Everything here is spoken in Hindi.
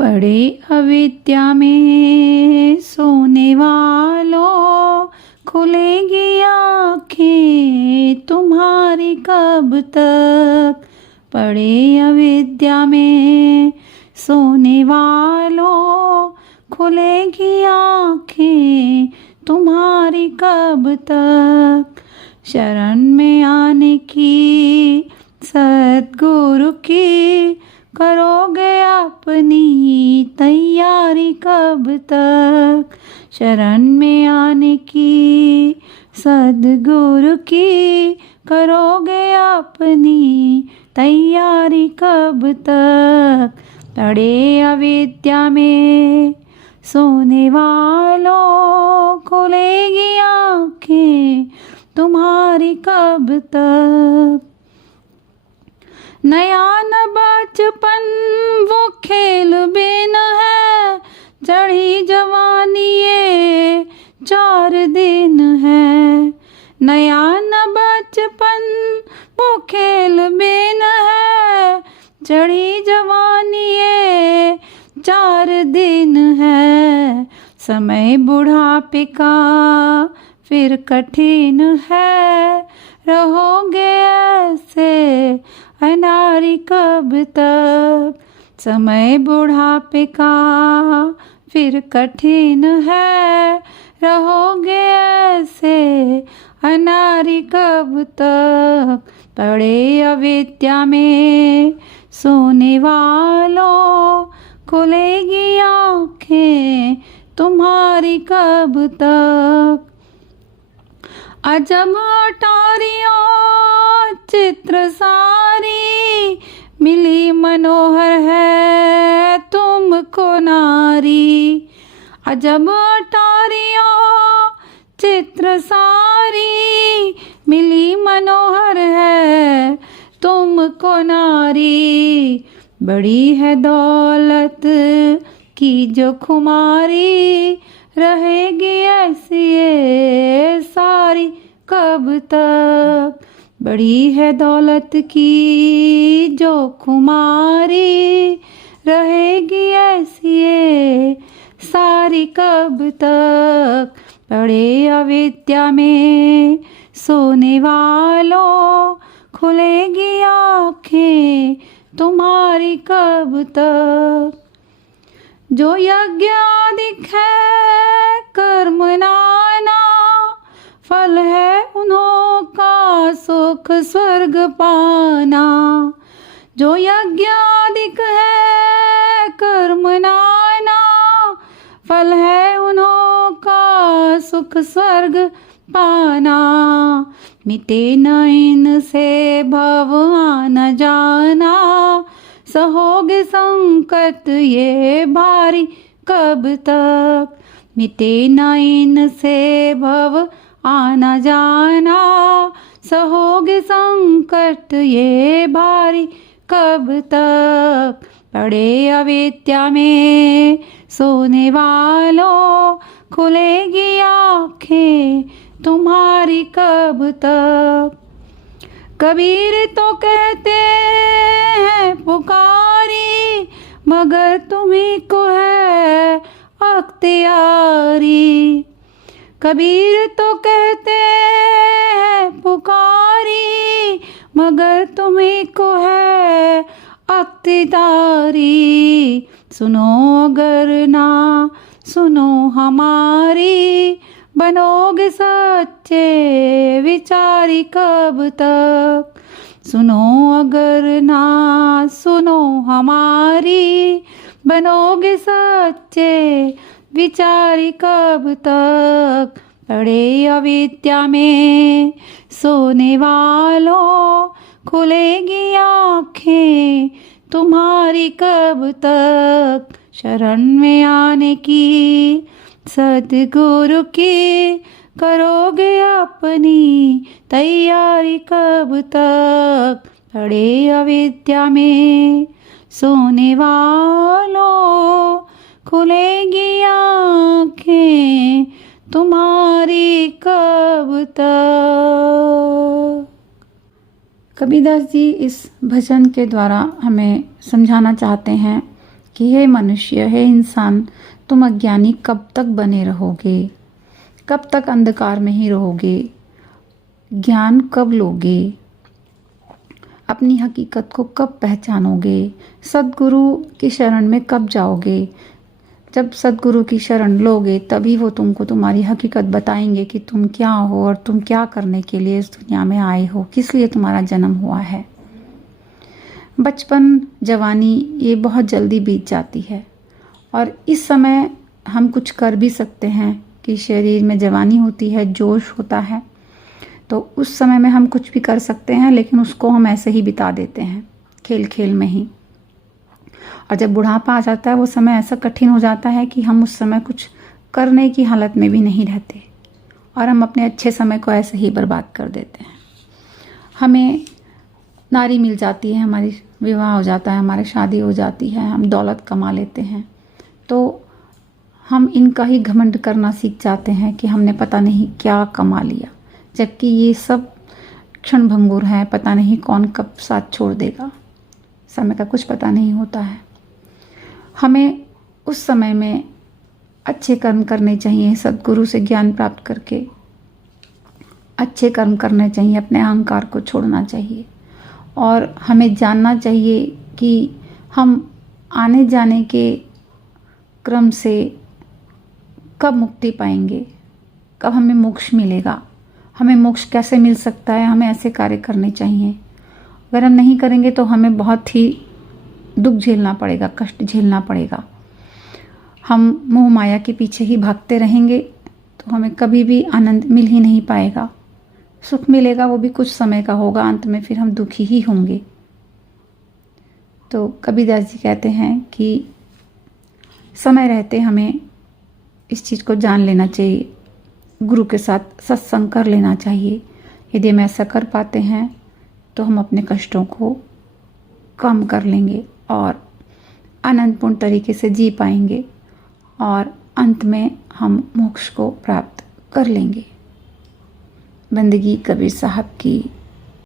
पड़े अविद्या में सोने वालों, खुलेगी आँखें तुम्हारी कब तक। पड़े अविद्या में सोने वालों, खुलेगी आँखें तुम्हारी कब तक। शरण में आने की सद्गुरु की करोगे अपनी तैयारी कब तक। शरण में आने की सद्गुरु की करोगे अपनी तैयारी कब तक। पड़े अविद्या में सोने वालों, खुलेगी आँखें तुम्हारी कब तक। नया न बचपन वो खेल बिन है, चढ़ी जवानी ये 4 दिन है। नया न बचपन वो खेल बिन है, चढ़ी जवानी ये 4 दिन है। समय बुढ़ापे का फिर कठिन है, रहोगे ऐसे अनारी कब तक। समय बुढ़ापे का फिर कठिन है, रहोगे ऐसे अनारी कब तक। पड़े अविद्या में सोने वालों, खुलेगी आँखें तुम्हारी कब तक। अजब अटारियों चित्र सारी, मिली मनोहर है तुमको नारी। अजब अटारियों चित्र सारी, मिली मनोहर है तुमको नारी। बड़ी है दौलत की जो खुमारी, रहेगी ऐसी ये सारी कब तक। बड़ी है दौलत की जो खुमारी, रहेगी ऐसी ये सारी कब तक। पड़े अविद्या में सोने वालों, खुलेगी आँखें तुम्हारी कब तक। जो यज्ञ आदिक है कर्म नाना, फल है उन्हों का सुख स्वर्ग पाना। जो यज्ञ आदिक है कर्म नाना, फल है उन्हों का सुख स्वर्ग पाना। मिटे न इनसे भव आना जाना, सहोगे संकट ये भारी कब तक। मिटे न इनसे भव आना जाना, सहोगे संकट ये भारी कब तक। पड़े अविद्या में सोने वालों, खुलेगी आँखें तुम्हारी कब तक। कबीर तो कहते हैं पुकारी, मगर तुम्ही को है अख्तियारी। कबीर तो कहते हैं पुकारी, मगर तुम्ही को है अख्तियारी। सुनो अगर ना सुनो हमारी, बनोगे सच्चे विचारी कब तक। सुनो अगर ना सुनो हमारी, बनोगे सच्चे विचारी कब तक। पड़े अविद्या में सोने वालों, खुलेगी आँखें तुम्हारी कब तक। शरण में आने की सद्गुरु की करोगे अपनी तैयारी कब तक। पड़े अविद्या में सोने वालों, खुलेगी आँखें तुम्हारी कब तक। कबीरदास जी इस भजन के द्वारा हमें समझाना चाहते हैं कि हे मनुष्य, हे इंसान, तुम अज्ञानी कब तक बने रहोगे? कब तक अंधकार में ही रहोगे? ज्ञान कब लोगे? अपनी हकीकत को कब पहचानोगे? सद्गुरु की शरण में कब जाओगे? जब सद्गुरु की शरण लोगे तभी वो तुमको तुम्हारी हकीकत बताएंगे कि तुम क्या हो और तुम क्या करने के लिए इस दुनिया में आए हो, किस लिए तुम्हारा जन्म हुआ है। बचपन, जवानी ये बहुत जल्दी बीत जाती है और इस समय हम कुछ कर भी सकते हैं कि शरीर में जवानी होती है, जोश होता है, तो उस समय में हम कुछ भी कर सकते हैं, लेकिन उसको हम ऐसे ही बिता देते हैं खेल खेल में ही। और जब बुढ़ापा आ जाता है वो समय ऐसा कठिन हो जाता है कि हम उस समय कुछ करने की हालत में भी नहीं रहते और हम अपने अच्छे समय को ऐसे ही बर्बाद कर देते हैं। हमें नारी मिल जाती है, हमारी विवाह हो जाता है, हमारी शादी हो जाती है, हम दौलत कमा लेते हैं, तो हम इनका ही घमंड करना सीख जाते हैं कि हमने पता नहीं क्या कमा लिया, जबकि ये सब क्षण भंगुर है। पता नहीं कौन कब साथ छोड़ देगा, समय का कुछ पता नहीं होता है। हमें उस समय में अच्छे कर्म करने चाहिए, सद्गुरु से ज्ञान प्राप्त करके अच्छे कर्म करने चाहिए, अपने अहंकार को छोड़ना चाहिए और हमें जानना चाहिए कि हम आने जाने के क्रम से कब मुक्ति पाएंगे, कब हमें मोक्ष मिलेगा, हमें मोक्ष कैसे मिल सकता है। हमें ऐसे कार्य करने चाहिए। अगर हम नहीं करेंगे तो हमें बहुत ही दुख झेलना पड़ेगा, कष्ट झेलना पड़ेगा। हम मोह माया के पीछे ही भागते रहेंगे तो हमें कभी भी आनंद मिल ही नहीं पाएगा। सुख मिलेगा वो भी कुछ समय का होगा, अंत में फिर हम दुखी ही होंगे। तो कबीरदास जी कहते हैं कि समय रहते हमें इस चीज़ को जान लेना चाहिए, गुरु के साथ सत्संग कर लेना चाहिए। यदि हम ऐसा कर पाते हैं तो हम अपने कष्टों को कम कर लेंगे और आनंदपूर्ण तरीके से जी पाएंगे और अंत में हम मोक्ष को प्राप्त कर लेंगे। बंदगी कबीर साहब की।